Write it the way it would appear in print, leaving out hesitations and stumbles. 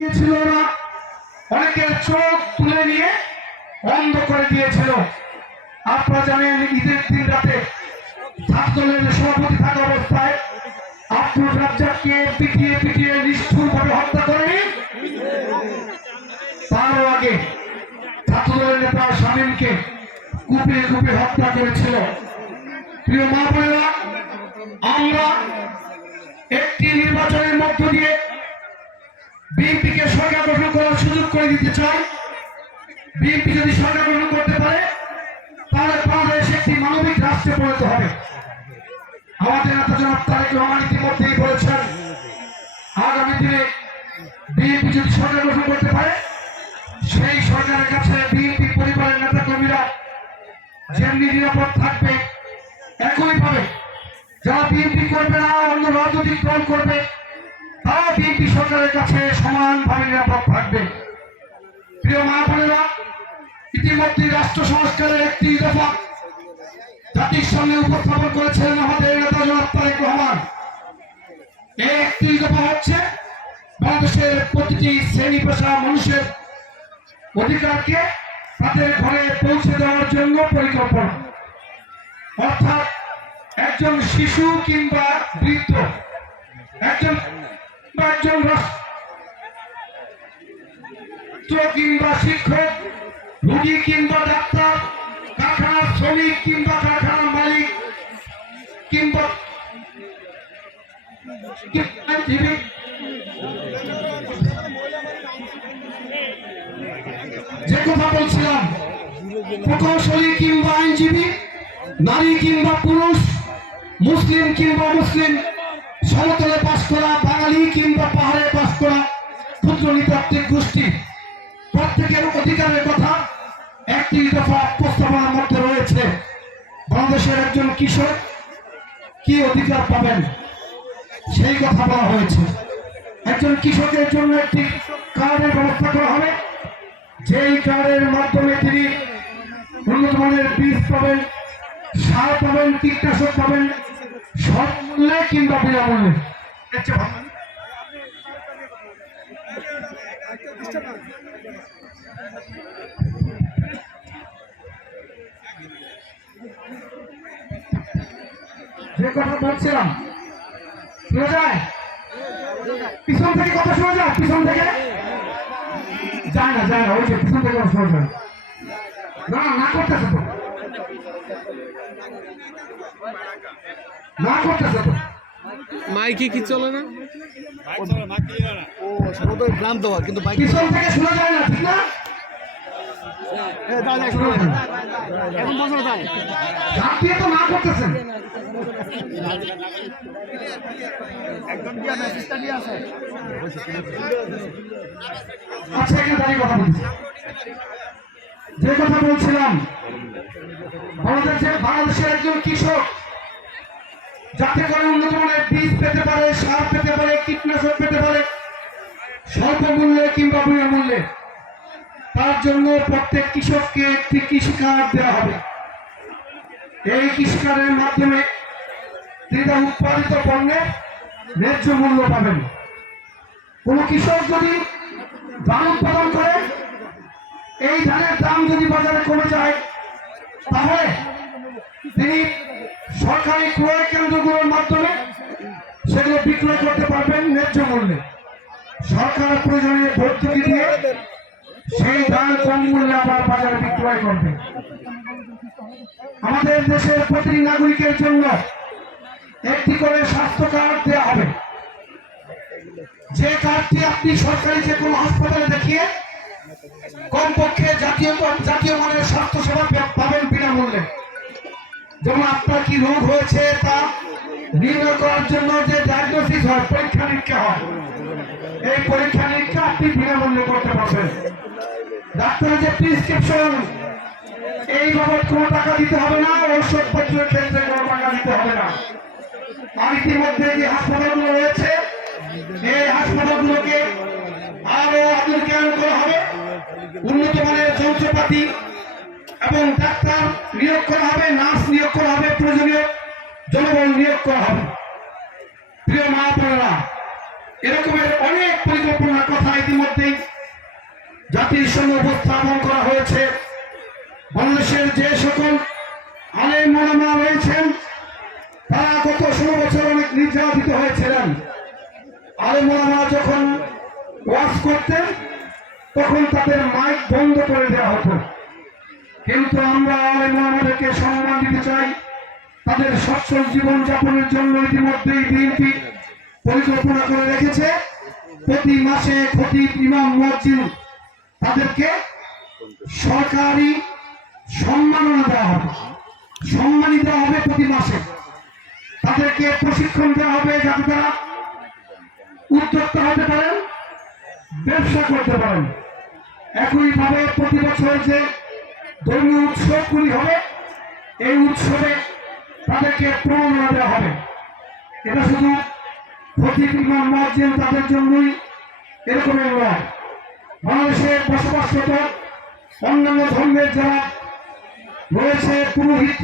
ছিল না, অনেকের চোখ তুলে নিয়ে বন্ধ করে দিয়েছিল। আপনারা জানেন ঈদের দিন রাতে ছাত্রদলের সভাপতি থাকা অবস্থায় আব্দুল রাজ্জাককে পিটিয়ে পিটিয়ে নিষ্ঠুরভাবে হত্যা করেনি। তারও আগে ছাত্রদলের নেতা শামীমকে কুপিয়ে কুপিয়ে হত্যা করেছিল। প্রিয় মা বোনেরা, আমরা একটি নির্বাচনের মধ্য দিয়ে বিএনপিকে সরকার গঠন করার সুযোগ করে দিতে চাই। বিএনপি যদি সরকার গঠন করতে পারে তাহলে বাংলাদেশ একটি মানবিক রাষ্ট্রে পরিণত হবে। আমাদের নেতা জনাব তারেক রহমান ইতিমধ্যেই বলেছেন, আগামী দিনে বিএনপি যদি সরকার গঠন করতে পারে সেই সরকারের কাছে বিএনপি পরিবারের নেতা কর্মীরা যেমনি নিরাপদ থাকবে, একইভাবে যারা বিএনপি করবে না অন্য রাজনৈতিক দল করবে তারা বিএনপি সরকারের কাছে সমানভাবে নিরাপদ থাকবে। প্রিয় মা বোনেরা, ইতিমধ্যে রাষ্ট্র সংস্কারের একটি দফা জাতির সামনে উপস্থাপন করেছেন আমাদের নেতা জনাব তারেক রহমান। এই একটি দফা হচ্ছে বাংলাদেশের প্রতিটি শ্রেণী পেশা মানুষের অধিকারকে তাদের ঘরে পৌঁছে দেওয়ার জন্য পরিকল্পনা। অর্থাৎ একজন শিশু কিংবা বৃদ্ধ, একজন কিংবা শিক্ষক, রোগী কিংবা ডাক্তার, কারখানার শ্রমিক কিংবা কারখানার মালিক কিংবা আইনজীবী, যে কথা বলছিলাম, প্রকৌশলী কিংবা আইনজীবী, নারী কিংবা পুরুষ, মুসলিম কিংবা মুসলিম, সমতলে বাস করা বাঙালি কিংবা পাহাড়ে বাস করা ক্ষুদ্র নৃতাত্ত্বিক গোষ্ঠী, প্রত্যেকের অধিকারের কথা একটি দফা প্রস্তাবনার মধ্যে রয়েছে। বাংলাদেশের একজন কৃষক কি অধিকার পাবেন সেই কথা বলা হয়েছে। একজন কৃষকের জন্য একটি কার্ডের ব্যবস্থা করা হবে, যেই কার্ডের মাধ্যমে তিনি উন্নত মানের বীজ পাবেন, সার পাবেন, কীটনাশক পাবেন, সব মূল্যে কিংবা বিনামূল্যে। যে কথা বলছিলাম শোনা যায়, পিছন থেকে কথা শোনা যায়, পিছন থেকে যায় না, যায় না, ওই যে পিছন থেকে কথা শোনা যায় না, না করতেছে তো, না করতেছে তো, মাইকে কি চলে না? ও সম্ভবত গ্রাম দেওয়া, কিন্তু পিছন থেকে শোনা যায় না, ঠিক না? এখন বসো তাই ঝাঁপিয়ে তো না করতেছেন। একদম গিয়া মেসেজটা নিয়ে আসে। আচ্ছা, এখানে দাঁড়িয়ে কথা বলছি। যে কথা বলছিলাম, বাংলাদেশের একজন কৃষক যাতে করে উন্নত মানের বীজ পেতে পারে, সার পেতে পারে, কীটনাশক পেতে পারে স্বল্প মূল্যে কিংবা বিনামূল্যে, তার জন্য প্রত্যেক কৃষককে একটি কৃষি কার্ড দেওয়া হবে। এই কৃষি কার্ডের মাধ্যমে তিনি তার উৎপাদিত পণ্যের ন্যায্য মূল্য পাবেন। কোন কৃষক যদি ধান উৎপাদন করে এই ধানের দাম যদি বাজারে কমে যায় তাহলে তিনি সরকারি ক্রয় কেন্দ্রগুলোর মাধ্যমে সেগুলো বিক্রয় করতে পারবেন ন্যায্য মূল্যে। সরকার প্রয়োজনে ভর্তুকি দিয়ে সেই ধান কম মূল্যে আবার বাজারে বিক্রয় করবে। আমাদের দেশের প্রতিটি নাগরিকের জন্য একটি করে স্বাস্থ্য কার্ড দেওয়া হবে, যে কার্ডটি আপনি সরকারি যে কোনো হাসপাতালে দেখিয়ে কমপক্ষে জাতীয় মানের স্বাস্থ্য সেবা পাবেন বিনামূল্যে। যেমন আপনার কি রোগ হয়েছে তা নির্ণয় করার জন্য যে ডায়াগনোসিস হয়, পরীক্ষা নিরীক্ষা হয়, এই পরীক্ষা নিরীক্ষা আপনি বিনামূল্যে করতে পারবেন। ডাক্তারের যে প্রেসক্রিপশন, এই বাবদ কোনো টাকা দিতে হবে না, ঔষধপত্রের ক্ষেত্রে কোনো টাকা দিতে হবে না। আর ইতিমধ্যে যে হাসপাতালগুলো রয়েছে এই হাসপাতালগুলোকে আরো আধুনিকায়ন করা হবে, উন্নত মানের যন্ত্রপাতি এবং ডাক্তার নিয়োগ করা হবে, নার্স নিয়োগ করা হবে, প্রয়োজনীয় জনবল নিয়োগ করা হবে। প্রিয় মা বোনেরা, এরকমের অনেক পরিকল্পনার কথা কথা ইতিমধ্যেই জাতির সঙ্গে উপস্থাপন করা হয়েছে। বাংলাদেশের যে সকল আলেম ওলামা রয়েছেন তারা গত 16 বছর অনেক নির্যাতিত হয়েছিলেন। আলেম ওলামা যখন ওয়াজ করতেন তখন তাদের মাইক বন্ধ করে দেওয়া হতো, কিন্তু আমরা আলেম ওলামাদেরকে সম্মান দিতে চাই। তাদের সচ্ছল জীবনযাপনের জন্য ইতিমধ্যেই বিএনপি পরিকল্পনা করে রেখেছে প্রতি মাসে খতিব ইমাম মুয়াজ্জিন তাদেরকে সরকারি সম্মাননা দেওয়া হবে, সম্মানিত হবে প্রতি মাসে। তাদেরকে প্রশিক্ষণ দেওয়া হবে যাতে তারা উদ্যোক্তা হতে পারেন, ব্যবসা করতে পারেন। একইভাবে প্রতি বছর যে ধর্মীয় উৎসবগুলি হবে এই উৎসবে তাদেরকে প্রণোদনা দেওয়া হবে। এটা শুধু খতিব ইমাম মুয়াজ্জিন তাদের জন্যই এরকমের নয়, বাংলাদেশে বসবাসরত অন্যান্য ধর্মের যারা রয়েছে পুরোহিত